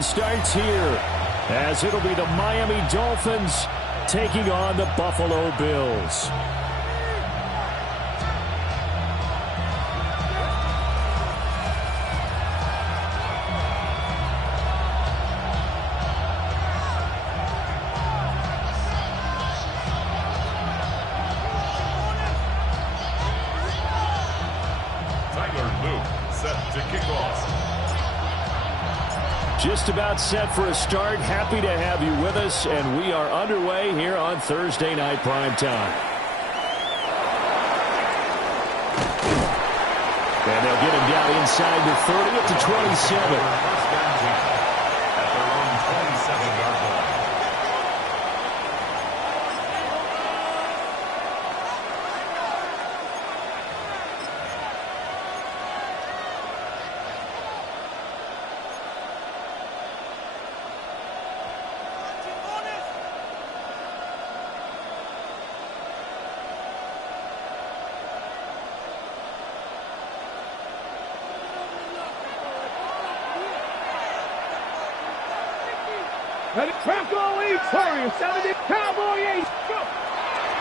action starts here as it'll be the Miami Dolphins taking on the Buffalo Bills. Just about set for a start. Happy to have you with us, and we are underway here on Thursday Night Primetime. And they'll get him down inside the 30 up to 27.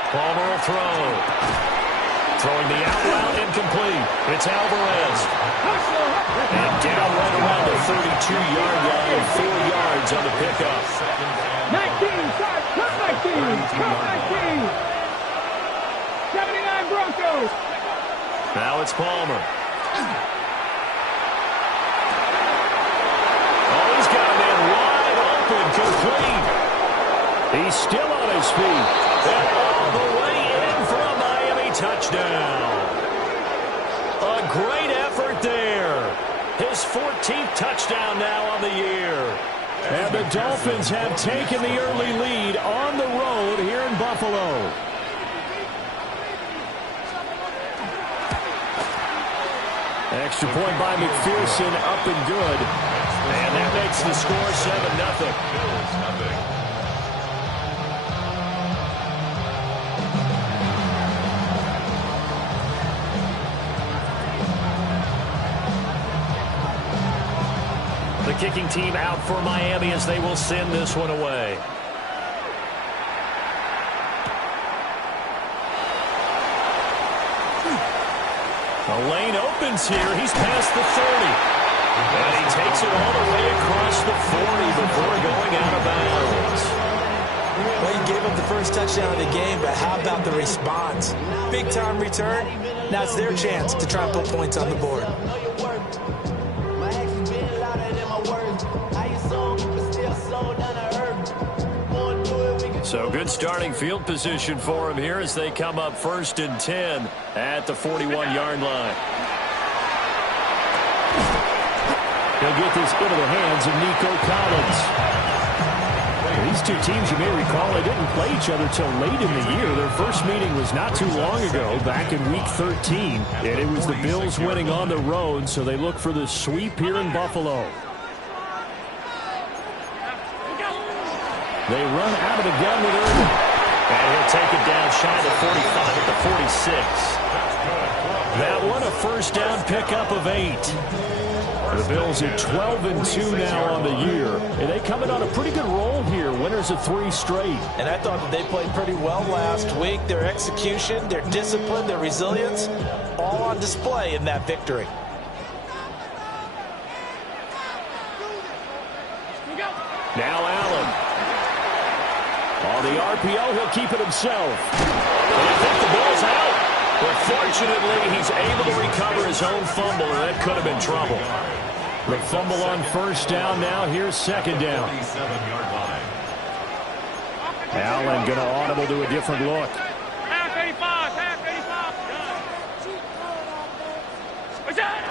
Palmer will throw. Throwing the out route incomplete. It's Alvarez. And down right around the 32-yard line. 4 yards on the pickup. 19, cut 19. 79 Broncos. Now it's Palmer. Oh, he's got a man wide open, complete. He's still on his feet. And all the way in for a Miami touchdown. A great effort there. His 14th touchdown now on the year. And the Dolphins have taken the early lead on the road here in Buffalo. Extra point by McPherson, up and good. And that makes the score 7-0. The kicking team out for Miami as they will send this one away. The lane opens here. He's past the 30. And he takes it all the way across the 40 before going out of bounds. Well, he gave up the first touchdown of the game, but how about the response? Big-time return. Now it's their chance to try and put points on the board. So good starting field position for him here as they come up 1st and 10 at the 41-yard line. He'll get this into the hands of Nico Collins. These two teams, you may recall, they didn't play each other till late in the year. Their first meeting was not too long ago, back in Week 13. And it was the Bills winning on the road, so they look for the sweep here in Buffalo. They run out of the gun with Irvin. And he'll take it down shy of the 45 at the 46. That one a first down pickup of 8. The Bills are 12-2 now on the year. And they come in on a pretty good roll here. Winners of 3 straight. And I thought that they played pretty well last week. Their execution, their discipline, their resilience, all on display in that victory. Now Allen. On the RPO, he'll keep it himself. And I think the ball's out. But fortunately, he's able to recover his own fumble, and that could have been trouble. The fumble on first down now. Here's second down. Allen going to audible to a different look.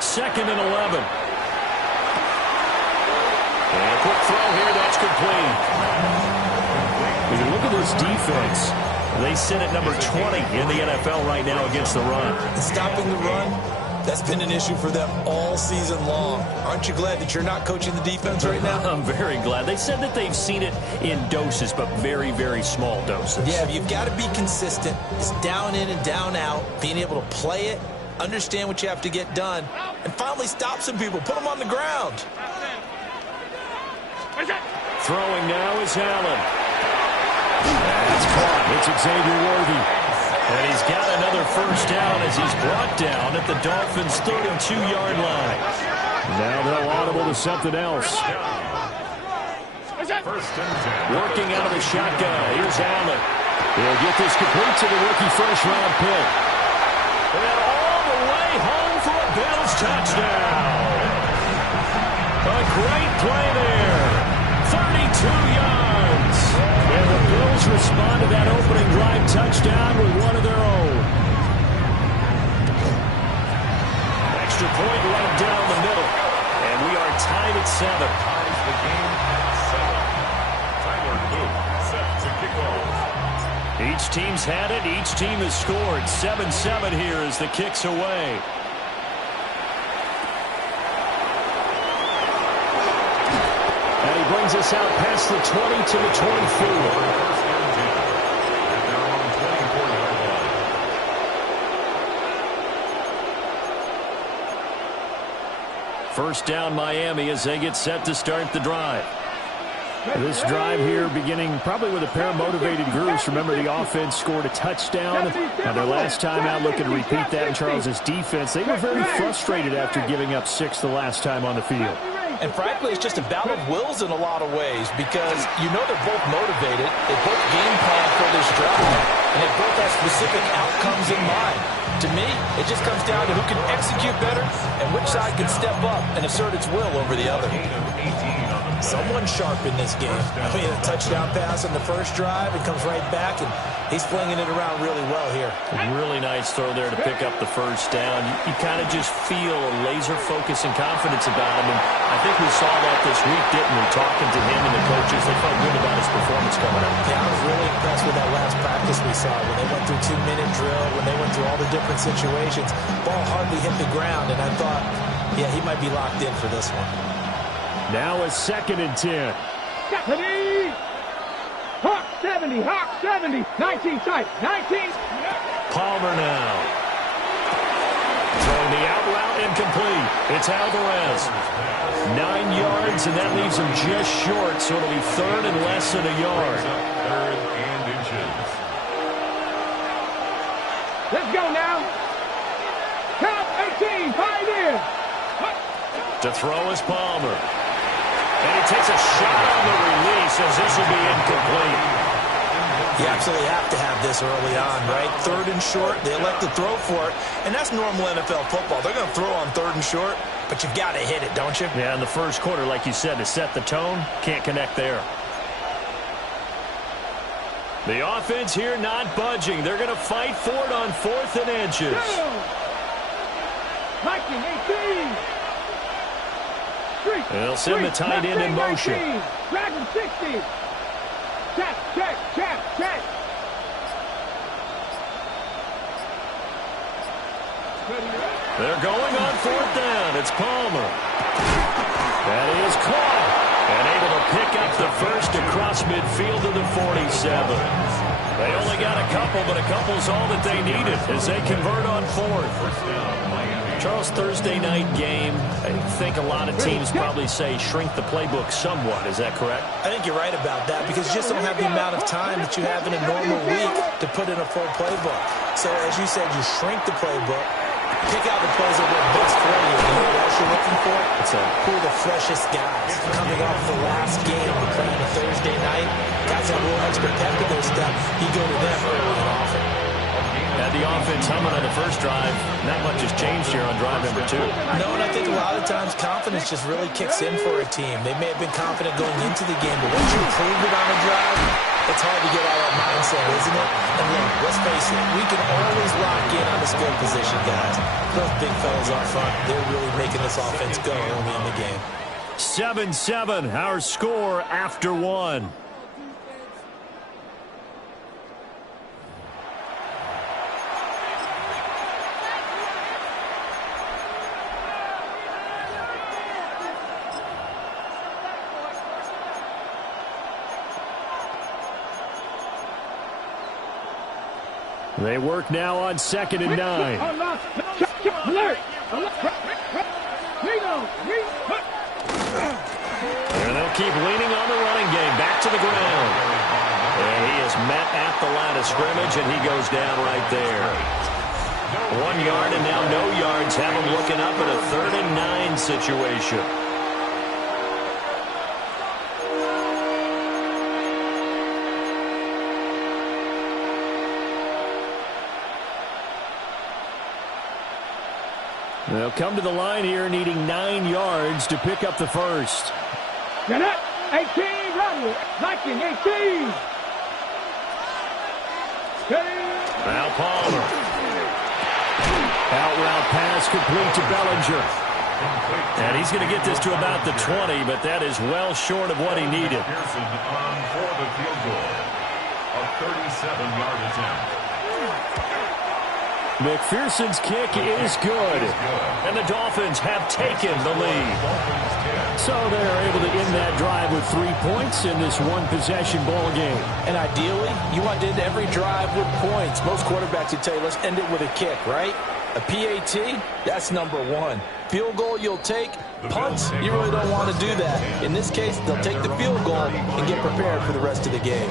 Second and 11. And a quick throw here. That's complete. When you look at this defense, they sit at number 20 in the NFL right now against the run. And stopping the run, that's been an issue for them all season long. Aren't you glad that you're not coaching the defense right now? I'm very glad. They said that they've seen it in doses, but very, very small doses. Yeah, but you've got to be consistent. It's down in and down out, being able to play it, understand what you have to get done, and finally stop some people, put them on the ground. Throwing now is Allen. That's caught. It's Xavier Worthy. And he's got another first down as he's brought down at the Dolphins' 32-yard line. Now they'll audible to something else. Working out of the shotgun. Here's Allen. He'll get this complete to the rookie first-round pick. And all the way home for a Bills touchdown. A great play there. 32 yards. And the Bills respond to that opening drive touchdown with one of their own. Extra point right down the middle. And we are tied at 7. Ties the game at 7. Tyler Luke set to kick off. Each team's had it. Each team has scored. 7-7 here as the kick's away. And he brings us out past the 20 to the 24. First down Miami as they get set to start the drive. This drive here beginning probably with a pair of motivated groups. Remember, the offense scored a touchdown. Now, their last time out looking to repeat that in Charles's defense. They were very frustrated after giving up 6 the last time on the field. And frankly, it's just a battle of wills in a lot of ways because you know they're both motivated. They both game plan for this drive. And they both have specific outcomes in mind. To me, it just comes down to who can execute better and which side can step up and assert its will over the other. Someone sharp in this game. I mean, a touchdown pass on the first drive and comes right back, and he's flinging it around really well here. A really nice throw there to pick up the first down. You kind of just feel a laser focus and confidence about him, and I think we saw that this week, didn't we? Talking to him and the coaches, they felt good about his performance coming up. Yeah, I was really impressed with that last practice we saw when they went through 2-minute drill, when they went through all the different situations. Ball hardly hit the ground, and I thought, yeah, he might be locked in for this one. Now a 2nd and 10. 70. Hawk 70. Hawk 70. 19 tight. 19. Palmer now. Throwing the out route incomplete. It's Alvarez. 9 yards, and that leaves him just short, so it'll be 3rd and less than a yard. 3rd and inches. Let's go now. Count 18. 5 in. To throw is Palmer. And he takes a shot on the release as this will be incomplete. You absolutely have to have this early on, right? 3rd and short, they elect to throw for it, and that's normal NFL football. They're going to throw on 3rd and short, but you've got to hit it, don't you? Yeah, in the first quarter, like you said, to set the tone, can't connect there. The offense here not budging. They're going to fight for it on 4th and inches. Hiking 18. They'll send the tight end in motion. Dragon 60. Check, check, check, check. They're going on 4th down. It's Palmer. That is caught. And able to pick up the first across midfield to the 47. They only got a couple, but a couple's all that they needed as they convert on 4th. Charles, Thursday night game, I think a lot of teams probably say shrink the playbook somewhat. Is that correct? I think you're right about that because you just don't have the amount of time that you have in a normal week to put in a full playbook. So, as you said, you shrink the playbook, pick out the plays that work best for you. You know what else you're looking for? Who are the freshest guys coming off the last game to play on a Thursday night? Guys have a little extra pep in their step. You go to them early and often. Had the offense humming on the first drive. Not much has changed here on drive number 2. No, and I think a lot of times confidence just really kicks in for a team. They may have been confident going into the game, but once you prove it on a drive, it's hard to get out of that mindset, isn't it? And look, let's face it, we can always lock in on the skill position, guys. Those big fellas up front, they're really making this offense go early in the game. 7-7, our score after 1. They work now on 2nd and 9. Alert! And they'll keep leaning on the running game. Back to the ground. And he is met at the line of scrimmage, and he goes down right there. 1 yard and now no yards. Have him looking up at a 3rd and 9 situation. They'll come to the line here needing 9 yards to pick up the first. Get it. 18, run. 19, 18. Now Palmer. Out route pass complete to Bellinger. And he's going to get this to about the 20, but that is well short of what he needed. Pearson on for the field goal. A 37-yard attempt. McPherson's kick is good, and the Dolphins have taken the lead. So they're able to end that drive with 3 points in this one-possession ball game. And ideally, you want to end every drive with points. Most quarterbacks would tell you, let's end it with a kick, right? A PAT, that's number 1. Field goal you'll take. Punts, you really don't want to do that. In this case, they'll take the field goal and get prepared for the rest of the game.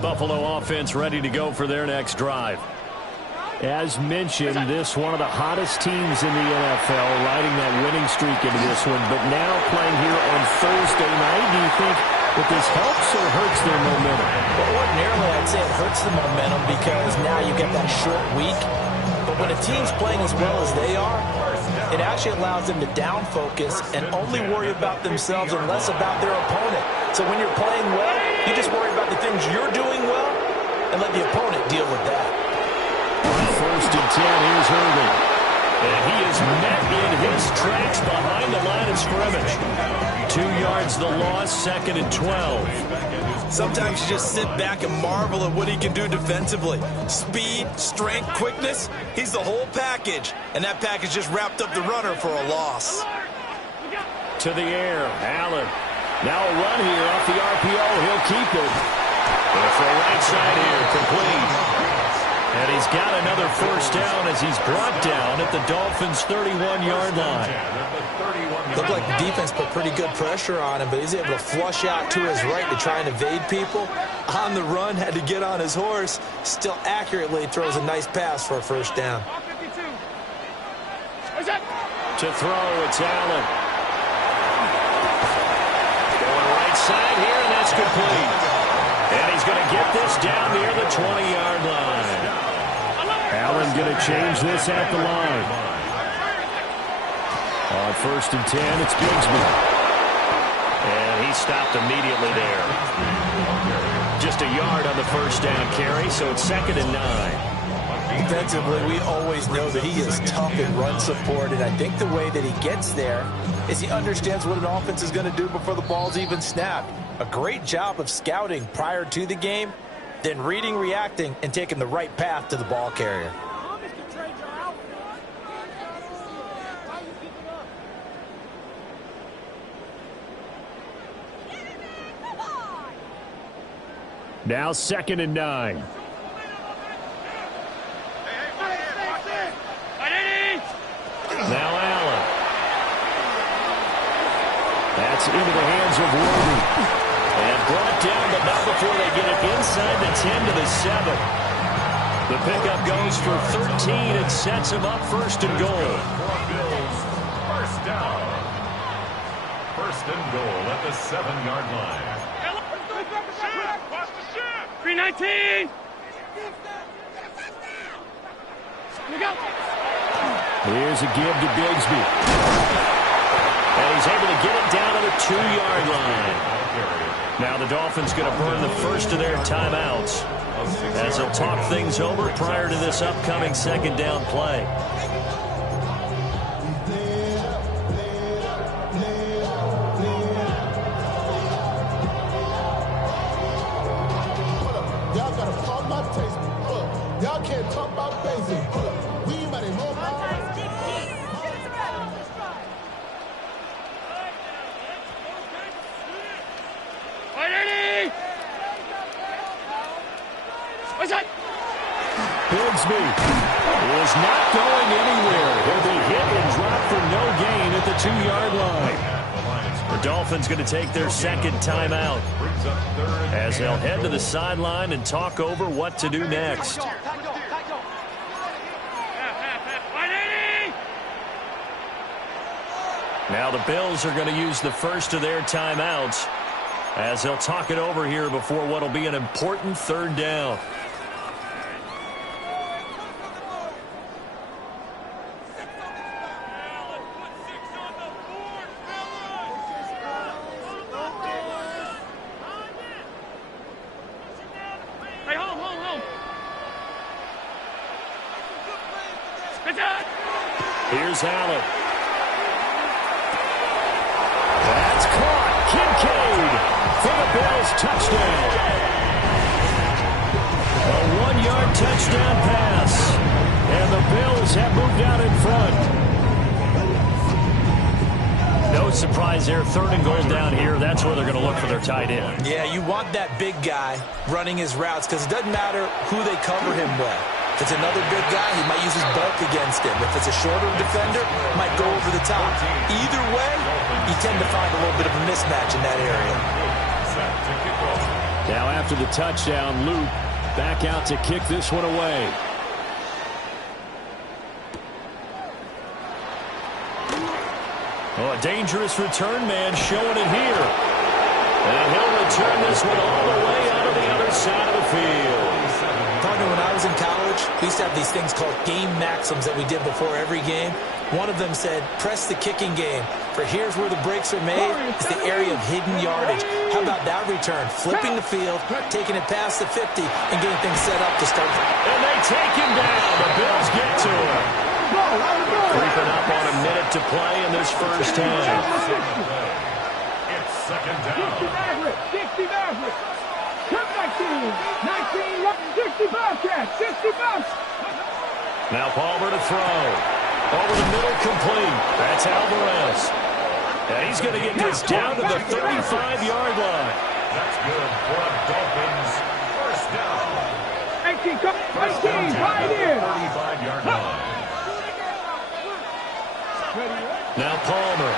Buffalo offense ready to go for their next drive. As mentioned, this one of the hottest teams in the NFL, riding that winning streak into this one, but now playing here on Thursday night. Do you think that this helps or hurts their momentum? Well, ordinarily, I'd say it hurts the momentum because now you get that short week. But when a team's playing as well as they are, it actually allows them to down focus and only worry about themselves and less about their opponent. So when you're playing well, you just worry about the things you're doing well and let the opponent deal with that. 1st and 10, here's Irving. And he is met in his tracks behind the line of scrimmage. 2 yards the loss, 2nd and 12. Sometimes you just sit back and marvel at what he can do defensively. Speed, strength, quickness, he's the whole package. And that package just wrapped up the runner for a loss. To the air, Allen. Now a run here off the RPO. He'll keep it. And for a right side here, complete. And he's got another first down as he's brought down at the Dolphins' 31-yard line. Looked like the defense put pretty good pressure on him, but he's able to flush out to his right to try and evade people. On the run, had to get on his horse. Still accurately throws a nice pass for a first down. To throw, it's Allen. Going right side here, and that's complete. And he's going to get this down near the 20-yard line. Allen going to change this at the line. On 1st and 10, it's Bigsby. And he stopped immediately there. Just a yard on the first down carry, so it's 2nd and 9. Defensively, we always know that he is tough in run support, and I think the way that he gets there is he understands what an offense is going to do before the ball's even snapped. A great job of scouting prior to the game, then reading, reacting, and taking the right path to the ball carrier. Now 2nd and 9. Now Allen. That's into the hands of Worthy. And brought down, but not before they get it inside the 10 to the 7. The pickup goes for 13 and sets him up 1st and goal. First down. 1st and goal at the 7-yard line. 319. Here's a give to Bigsby. And he's able to get it down to the 2-yard line. Now the Dolphins going to burn the first of their timeouts as they'll talk things over prior to this upcoming 2nd down play. Y'all got to pump my taste. Y'all can't talk about basic. We might as well. Bigsby is not going anywhere. He'll be hit and dropped for no gain at the 2-yard line. The Dolphins going to take their second timeout as they'll head to the sideline and talk over what to do next. Now the Bills are going to use the first of their timeouts as they'll talk it over here before what will be an important third down. Here's Allen. That's caught. Kincaid for the Bills. Touchdown. A 1-yard touchdown pass. And the Bills have moved out in front. No surprise there. 3rd and goal down here. That's where they're going to look for their tight end. Yeah, you want that big guy running his routes because it doesn't matter who they cover him with. If it's another big guy, he might use his bulk against him. If it's a shorter defender, might go over the top. Either way, you tend to find a little bit of a mismatch in that area. Now after the touchdown, Luke back out to kick this one away. Oh, a dangerous return man showing it here. And he'll return this one all the way out of the other side of the field. Partner, when I was in college, we used to have these things called game maxims that we did before every game. One of them said, press the kicking game, for here's where the breaks are made. It's the area of hidden yardage. How about that return? Flipping the field, taking it past the 50, and getting things set up to start. And they take him down. The Bills get to him. Creeping up on a minute to play in this first half. It's second down. 60 Maverick. 19, 65 catch, 65. Now Palmer to throw. Over the middle, complete. That's Alvarez. And he's going to get this down to the 35-yard line. That's good for a Dolphins first down. 18, right in. 35-yard line. Now Palmer.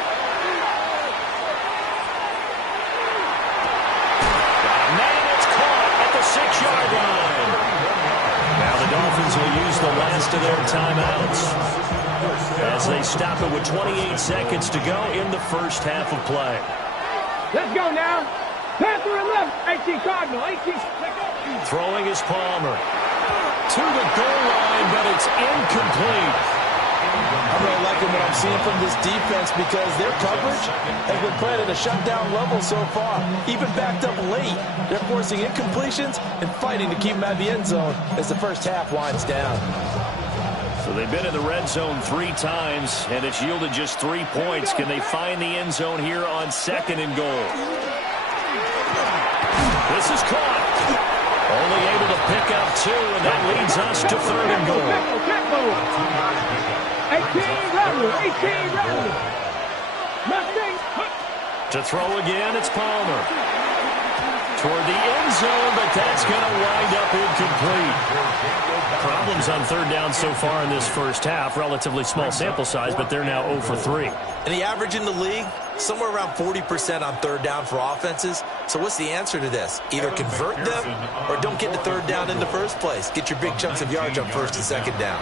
Man, it's caught at the 6-yard line. Now the Dolphins will use the last of their timeouts as they stop it with 28 seconds to go in the first half of play. Let's go now. Panther and left. 18 Cardinal. 18. Throwing is Palmer. To the goal line, but it's incomplete. I'm really liking what I'm seeing from this defense because their coverage has been played at a shutdown level so far. Even backed up late, they're forcing incompletions and fighting to keep them out of the end zone as the first half winds down. So they've been in the red zone 3 times, and it's yielded just 3 points. Can they find the end zone here on 2nd and goal? This is caught. Only able to pick up 2, and that leads us to 3rd and goal. 18 Rattler. Mustang. To throw again, it's Palmer. Toward the end zone, but that's going to wind up incomplete. Problems on 3rd down so far in this first half. Relatively small sample size, but they're now 0 for 3. And the average in the league, somewhere around 40% on 3rd down for offenses. So what's the answer to this? Either convert them or don't get to 3rd down in the first place. Get your big chunks of yards on 1st and 2nd down.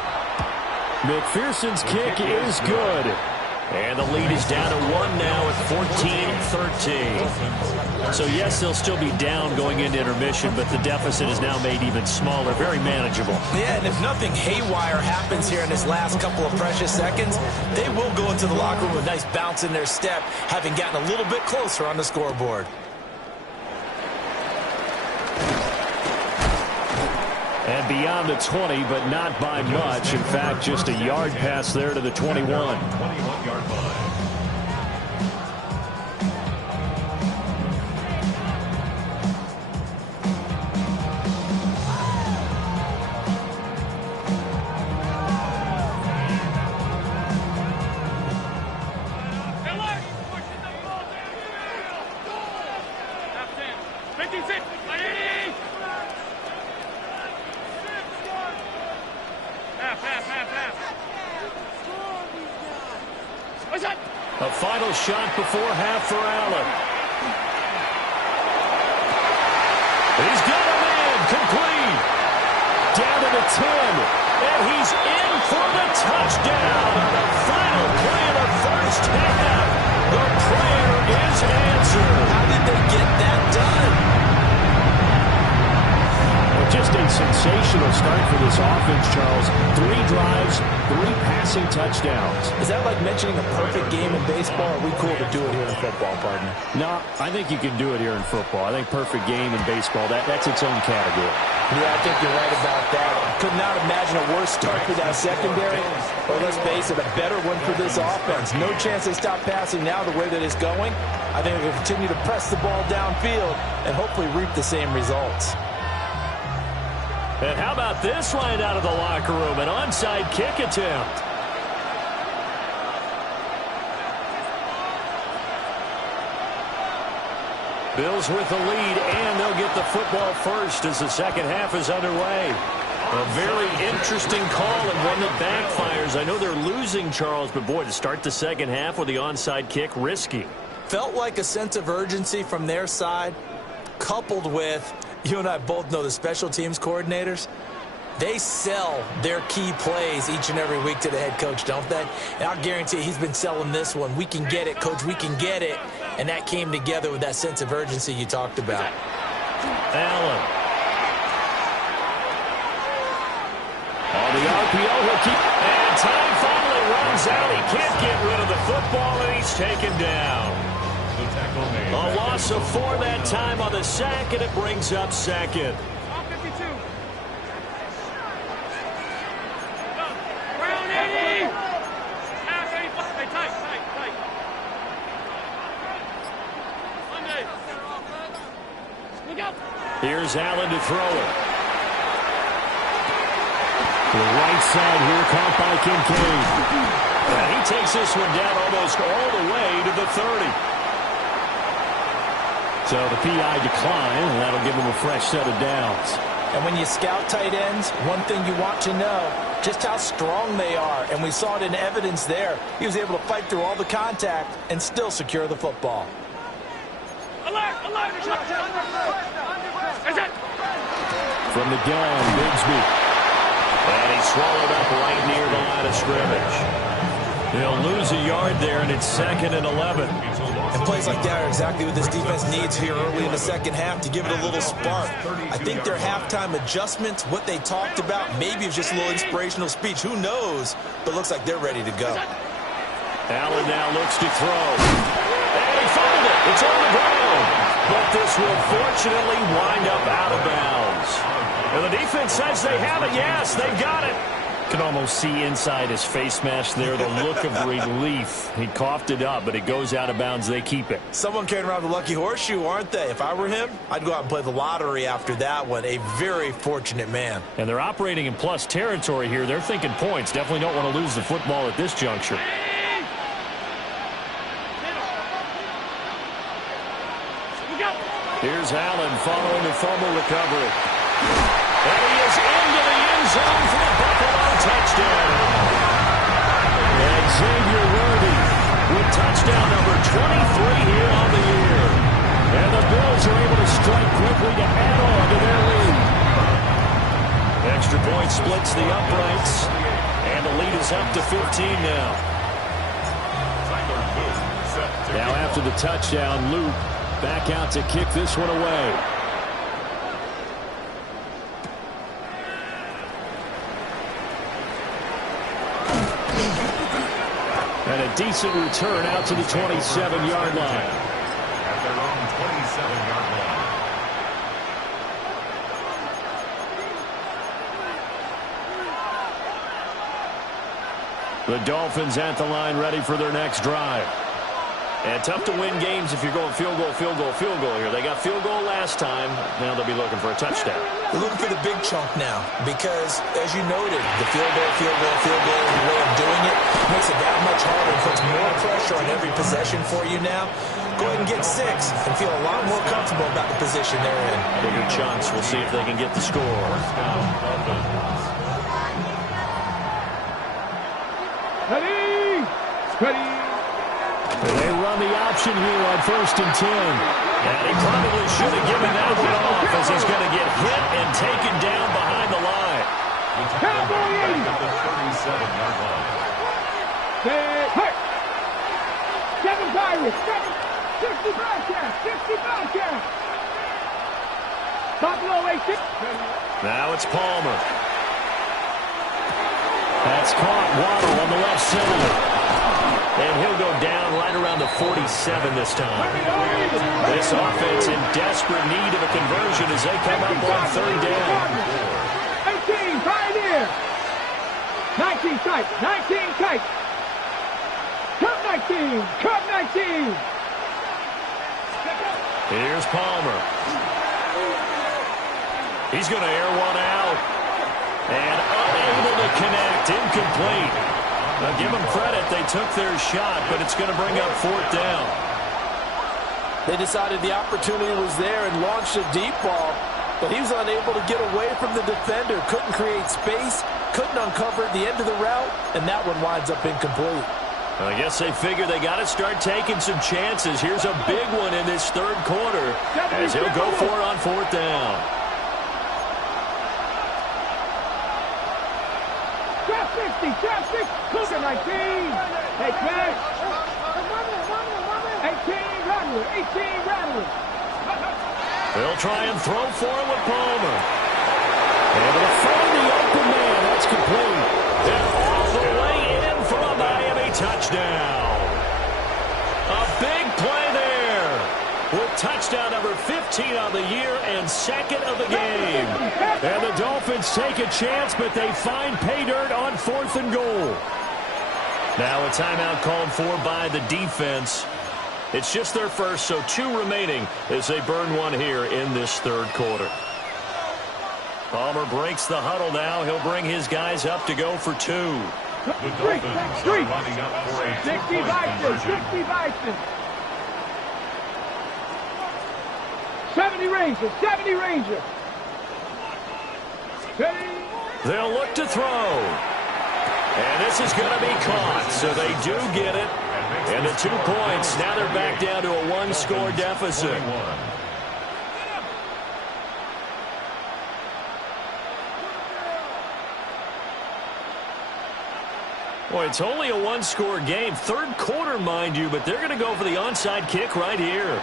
McPherson's kick is good. And the lead is down to 1 now at 14-13. So, yes, they'll still be down going into intermission, but the deficit is now made even smaller. Very manageable. Yeah, and if nothing haywire happens here in this last couple of precious seconds, they will go into the locker room with a nice bounce in their step, having gotten a little bit closer on the scoreboard. And beyond the 20, but not by much. In fact, just a yard pass there to the 21. 21-yard line. A final shot before half for Allen. He's got a man complete. Down to the 10. And he's in for the touchdown on the final play of the first half. The prayer is answered. How did they get that done? Just a sensational start for this offense, Charles. 3 drives, 3 passing touchdowns. Is that like mentioning a perfect game in baseball? Or are we cool to do it here in football, partner? No, I think you can do it here in football. I think perfect game in baseball, that's its own category. Yeah, I think you're right about that. Could not imagine a worse start for that secondary. Or let's face it, a better one for this offense. No chance they stop passing now the way that it's going. I think they'll continue to press the ball downfield and hopefully reap the same results. And how about this line out of the locker room? An onside kick attempt. Bills with the lead, and they'll get the football first as the second half is underway. A very interesting call and one that backfires. I know they're losing, Charles, but boy, to start the second half with the onside kick, risky. Felt like a sense of urgency from their side, coupled with, you and I both know the special teams coordinators, they sell their key plays each and every week to the head coach, don't they? And I'll guarantee you he's been selling this one. We can get it, coach, we can get it. And that came together with that sense of urgency you talked about. Allen. On the RPO, he'll keep. And time finally runs out. He can't get rid of the football, and he's taken down. A loss of 4 that time on the sack, and it brings up second. Here's Allen to throw it. To the right side here, caught by Kincaid. And he takes this one down almost all the way to the 30. So the PI decline, and that'll give him a fresh set of downs. And when you scout tight ends, one thing you want to know, just how strong they are. And we saw it in evidence there. He was able to fight through all the contact and still secure the football. Alert! From the gun, Bigsby. And he's swallowed up right near the line of scrimmage. They'll lose a yard there, and it's 2nd and 11. And plays like that are exactly what this defense needs here early in the second half to give it a little spark. I think their halftime adjustments, what they talked about, maybe it was just a little inspirational speech. Who knows? But looks like they're ready to go. Allen now looks to throw. And he found it. It's on the ground. But this will fortunately wind up out of bounds. And the defense says they have it. Yes, they've got it. Can almost see inside his face mask there the look of relief. He coughed it up, but it goes out of bounds. They keep it. Someone carrying around the lucky horseshoe, aren't they? If I were him, I'd go out and play the lottery after that one. A very fortunate man. And they're operating in plus territory here. They're thinking points. Definitely don't want to lose the football at this juncture. Here's Allen following the fumble recovery. And he is into the end zone for a Buffalo touchdown. And Xavier Worthy with touchdown number 23 here on the year. And the Bills are able to strike quickly to add on to their lead. Extra point splits the uprights. And the lead is up to 15 now. Now after the touchdown, Luke back out to kick this one away. And a decent return out to the 27-yard line. At their own 27-yard line. The Dolphins at the line, ready for their next drive. And tough to win games if you're going field goal, field goal, field goal here. They got field goal last time. Now they'll be looking for a touchdown. They're looking for the big chunk now because, as you noted, the field goal, way of doing it makes it that much harder and puts more pressure on every possession for you now. Go ahead and get 6 and feel a lot more comfortable about the position they're in. Bigger chunks. We'll see if they can get the score. Ready? Ready? on the option here on 1st and 10. And he probably should have given that one off as he's going to get hit and taken down behind the line. Cowboy 80. At the 37-yard line. Hurt. 7 Pirates. 65 count. 65 count. Buffalo 86. Now it's Palmer. That's caught. Waddle on the left center. And he'll go down right around the 47 this time. This offense in desperate need of a conversion as they come up on 3rd down. 18, Pioneer. 19 tight. 19 tight. Cut 19. Cut 19. Here's Palmer. He's going to air one out. And unable to connect. Incomplete. Now give them credit. They took their shot, but it's going to bring up 4th down. They decided the opportunity was there and launched a deep ball, but he was unable to get away from the defender. Couldn't create space, couldn't uncover the end of the route, and that one winds up incomplete. I guess they figure they got to start taking some chances. Here's a big one in this 3rd quarter as he'll go for it on 4th down. Traffic, Cougar 19. Hey, Craig. 18 Rattler. They'll try and throw for it with Palmer. Able to find the open man. That's complete. And all the way in for a Miami touchdown. A big play there with touchdown number 15 on the year and 2nd of the game. And the Dolphins take a chance, but they find pay dirt on 4th and goal. Now a timeout called for by the defense. It's just their first, so 2 remaining as they burn one here in this 3rd quarter. Palmer breaks the huddle now. He'll bring his guys up to go for 2. The Dolphins are lining up for a 60 Bison. 70 Rangers. They'll look to throw. And this is going to be caught, so they do get it. And the 2 points, now they're back down to a 1-score deficit. Boy, it's only a 1-score game. 3rd quarter, mind you, but they're going to go for the onside kick right here.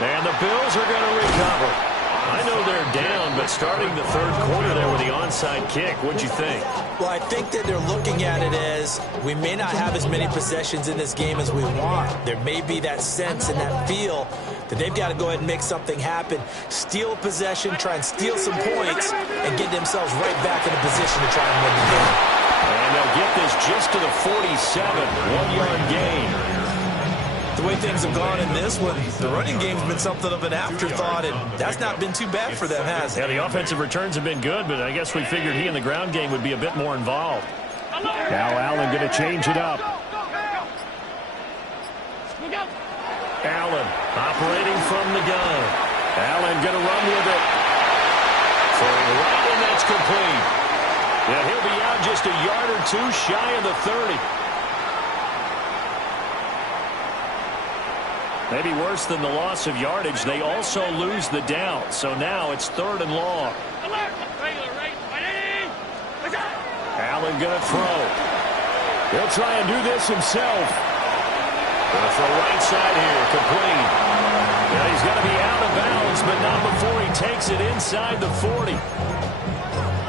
And the Bills are going to recover. I know they're down, but starting the 3rd quarter there with the onside kick, what'd you think? Well, I think that they're looking at it as we may not have as many possessions in this game as we want. There may be that sense and that feel that they've got to go ahead and make something happen, steal a possession, try and steal some points, and get themselves right back in a position to try and win the game. And they'll get this just to the 47, 1-yard gain. The way things have gone in this one, the running game's been something of an afterthought, and that's not been too bad for them, has it? Yeah, the offensive returns have been good, but I guess we figured he in the ground game would be a bit more involved. Now Allen going to change it up. Allen operating from the gun. Allen going to run with it. Throwing right, and that's complete. Yeah, he'll be out just a yard or 2 shy of the 30. Maybe worse than the loss of yardage, they also lose the down. So now it's 3rd and long. Allen going to throw. He'll try and do this himself. Going to throw right side here, complete. Yeah, he's going to be out of bounds, but not before he takes it inside the 40.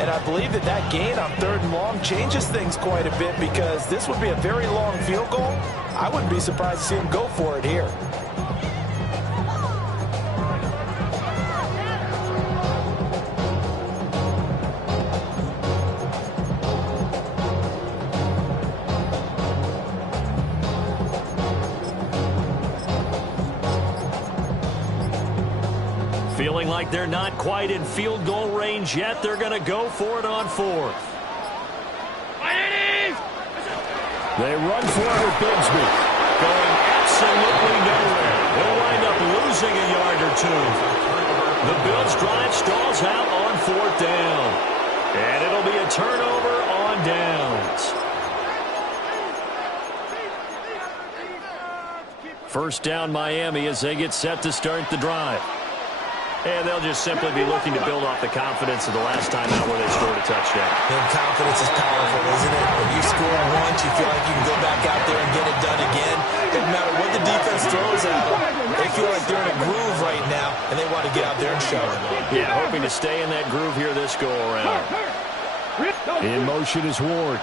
And I believe that that gain on 3rd and long changes things quite a bit because this would be a very long field goal. I wouldn't be surprised to see him go for it here. Feeling like they're not quite in field goal range yet, they're going to go for it on 4th. They run for it with Bigsby. Going absolutely nowhere. They'll wind up losing a yard or 2. The Bills drive stalls out on 4th down. And it'll be a turnover on downs. First down Miami as they get set to start the drive. And they'll just simply be looking to build off the confidence of the last time out where they scored a touchdown. And confidence is powerful, isn't it? When you score once, you feel like you can go back out there and get it done again. Doesn't matter what the defense throws at them. They feel like they're in a groove right now, and they want to get out there and show it. Yeah, hoping to stay in that groove here this go-around. In motion is Ward.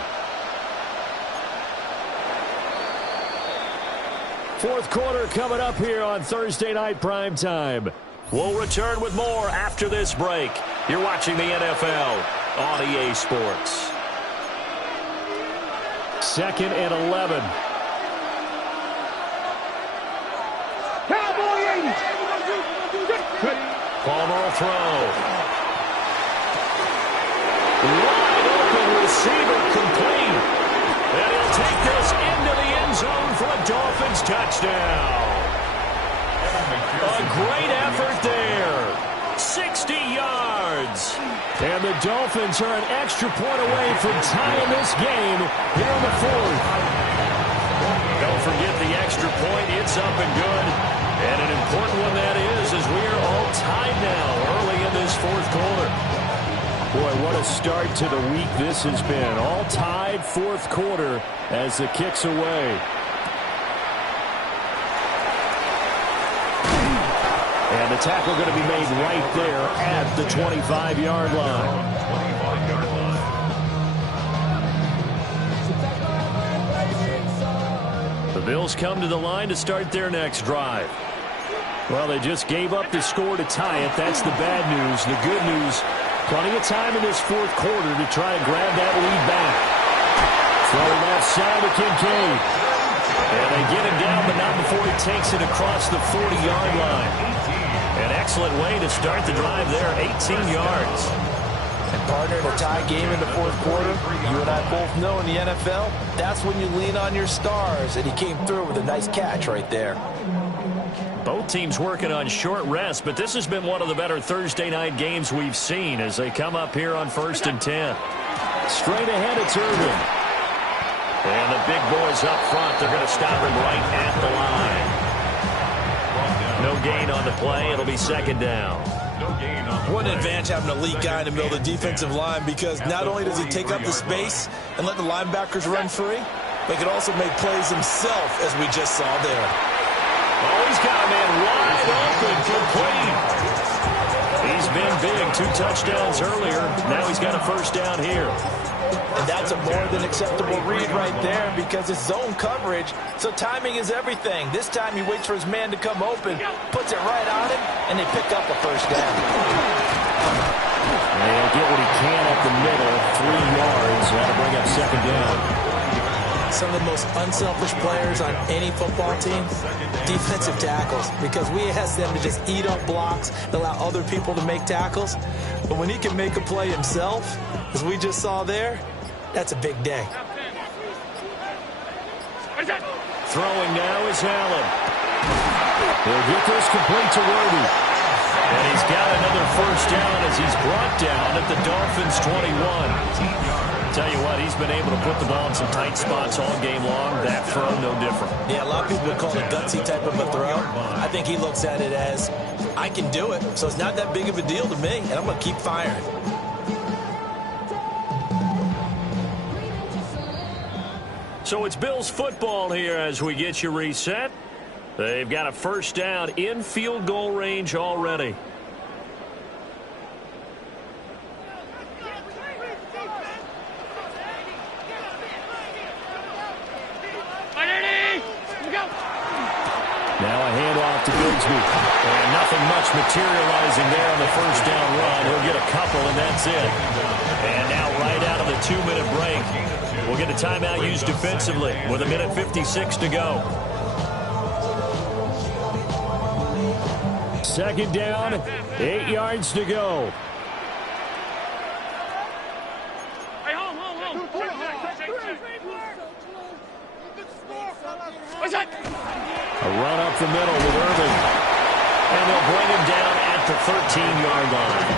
Fourth quarter coming up here on Thursday Night Primetime. We'll return with more after this break. You're watching the NFL on EA Sports. 2nd and 11. Cowboy 80. Palmer will throw. Wide open receiver complete. And he'll take this into the end zone for a Dolphins touchdown. A great effort there. 60 yards. And the Dolphins are an extra point away from tying this game here in the fourth. Don't forget the extra point. It's up and good. And an important one that is, as we are all tied now early in this fourth quarter. Boy, what a start to the week this has been. All tied fourth quarter as the kick's away. And the tackle going to be made right there at the 25-yard line. The Bills come to the line to start their next drive. Well, they just gave up the score to tie it. That's the bad news. The good news, plenty of time in this fourth quarter to try to grab that lead back. Throwing left side to Kincaid. And they get him down, but not before he takes it across the 40-yard line. An excellent way to start the drive there, 18 yards. And partner, in a tie game in the fourth quarter, you and I both know in the NFL, that's when you lean on your stars. And he came through with a nice catch right there. Both teams working on short rest, but this has been one of the better Thursday night games we've seen as they come up here on 1st and 10. Straight ahead, it's Irvin. And the big boys up front, they're going to stop him right at the line. No gain on the play. It'll be 2nd down. What an advantage having an elite guy in the middle of the defensive line, because not only does he take up the space and let the linebackers run free, but he can also make plays himself, as we just saw there. Oh, he's got a man wide open, complete. He's been big, 2 touchdowns earlier. Now he's got a first down here. And that's a more than acceptable read right there, because it's zone coverage, so timing is everything. This time he waits for his man to come open, puts it right on him, and they pick up a first down. And he'll get what he can up the middle, 3 yards. That'll bring up 2nd down. Some of the most unselfish players on any football team, defensive tackles, because we ask them to just eat up blocks and allow other people to make tackles. But when he can make a play himself, as we just saw there, that's a big day. Throwing now is Allen. He'll get this complete to Worthy. And he's got another first down as he's brought down at the Dolphins' 21. Tell you what, he's been able to put the ball in some tight spots all game long. That throw, no different. Yeah, a lot of people would call it a gutsy type of a throw. I think he looks at it as, I can do it, so it's not that big of a deal to me, and I'm going to keep firing. So it's Bills football here as we get you reset. They've got a first down in field goal range already. Now a handoff to Bigsby. And nothing much materializing there on the first down run. He'll get a couple, and that's it. And now right out of the 2-minute break, we'll get a timeout used defensively with 1:56 to go. 2nd down, 8 yards to go. A run up the middle with Irvin. And they'll bring him down at the 13-yard line.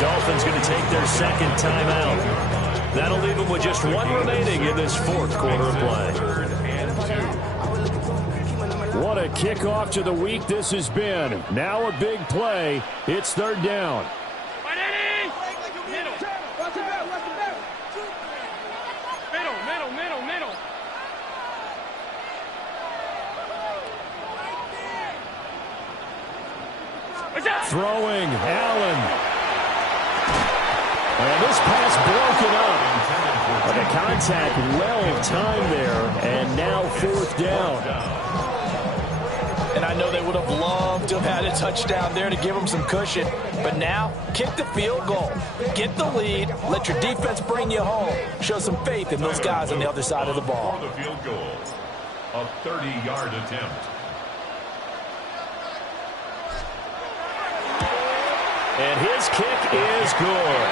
Dolphins going to take their second timeout. That'll leave them with just one remaining in this fourth quarter of play. What a kickoff to the week this has been. Now a big play. It's third down. Throwing, Allen. And this pass broken up. But the contact well timed there, and now fourth down. And I know they would have loved to have had a touchdown there to give them some cushion. But now, kick the field goal. Get the lead. Let your defense bring you home. Show some faith in those guys on the other side of the ball. For the field goal, a 30-yard attempt. And his kick is good.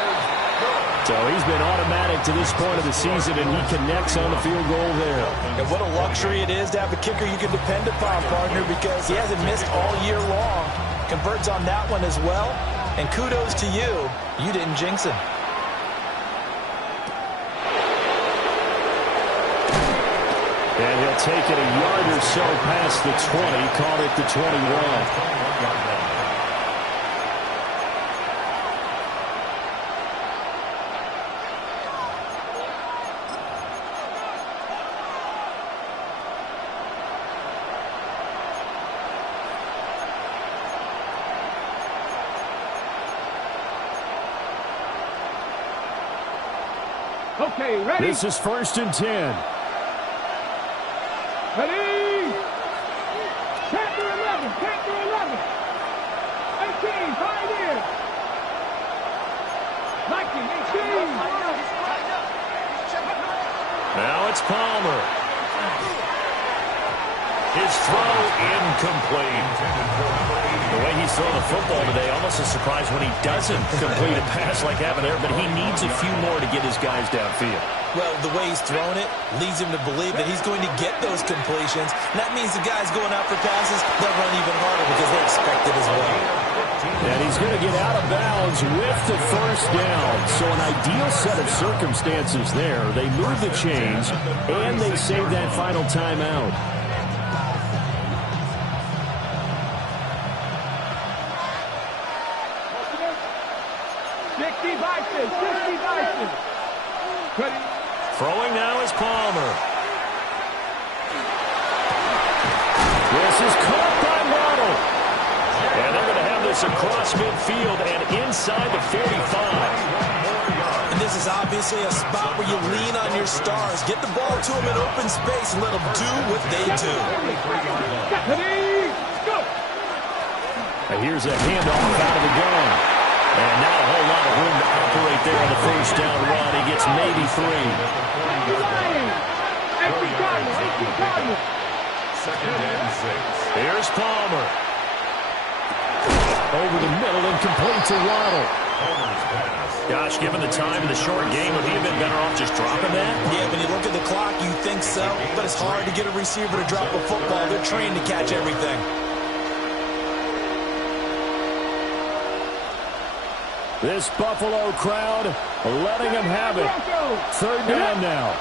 So he's been automatic to this point of the season, and he connects on the field goal there. And what a luxury it is to have a kicker you can depend upon, partner, because he hasn't missed all year long. Converts on that one as well. And kudos to you. You didn't jinx him. And he'll take it a yard or so past the 20, called it the 21. Okay, ready? This is 1st and 10. Ready? Chapter 11, chapter 11. 18, Pioneer. 19, 18. Now it's Palmer. His throw incomplete. The way he's throwing the football today, almost a surprise when he doesn't complete a pass like having there, but he needs a few more to get his guys downfield. Well, the way he's thrown it leads him to believe that he's going to get those completions. And that means the guys going out for passes, they'll run even harder because they expect it as well. And he's going to get out of bounds with the first down. So an ideal set of circumstances there. They move the chains, and they save that final timeout. Throwing now is Palmer. This is caught by Waddle. And they're going to have this across midfield and inside the 45. And this is obviously a spot where you lean on your stars. Get the ball to them in open space and let them do what they do. And here's a handoff out of the gun. And not a whole lot of room to operate there on the first down run. He gets maybe 3. Second and 6. Here's Palmer. Over the middle and complete to Waddle. Gosh, given the time in the short game, would he have been better off just dropping that? Yeah, when you look at the clock, you think so. But it's hard to get a receiver to drop a football. They're trained to catch everything. This Buffalo crowd letting him have it. Third down now.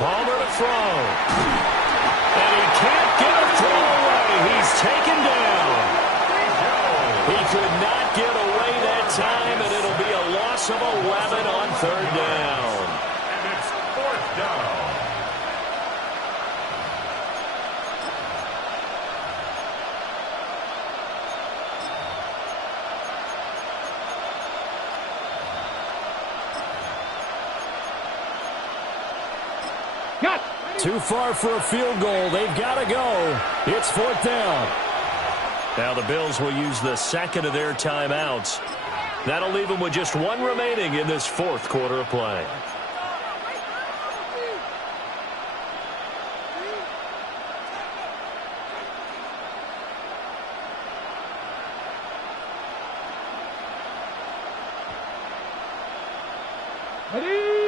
Palmer to throw. And he can't get a throw away. He's taken down. He could not get away that time, and it'll be a loss of 11 on third down. And it's fourth down. Too far for a field goal. They've got to go. It's fourth down. Now the Bills will use the second of their timeouts. That'll leave them with just one remaining in this fourth quarter of play.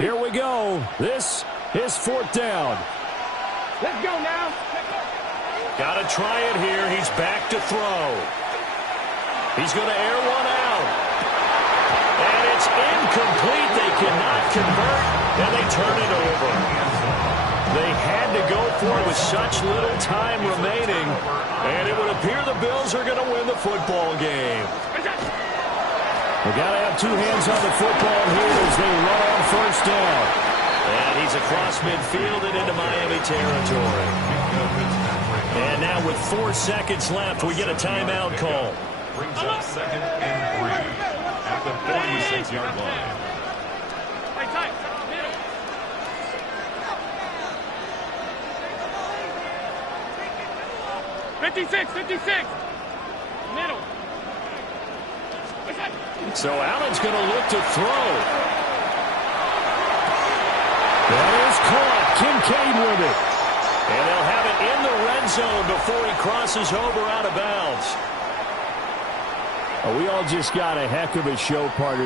Here we go. This is fourth down. Let's go now. Got to try it here. He's back to throw. He's going to air one out. And it's incomplete. They cannot convert, and they turn it over. They had to go for it with such little time remaining, and it would appear the Bills are going to win the football game. We got to have two hands on the football here as they run on first down. And he's across midfield and into Miami territory. And now with 4 seconds left, we get a timeout call. Brings up 2nd and 3 at the 46-yard line. 56, 56. Middle. So Allen's going to look to throw. That is caught. Kincaid with it. And they'll have it in the red zone before he crosses over out of bounds. We all just got a heck of a show, partner.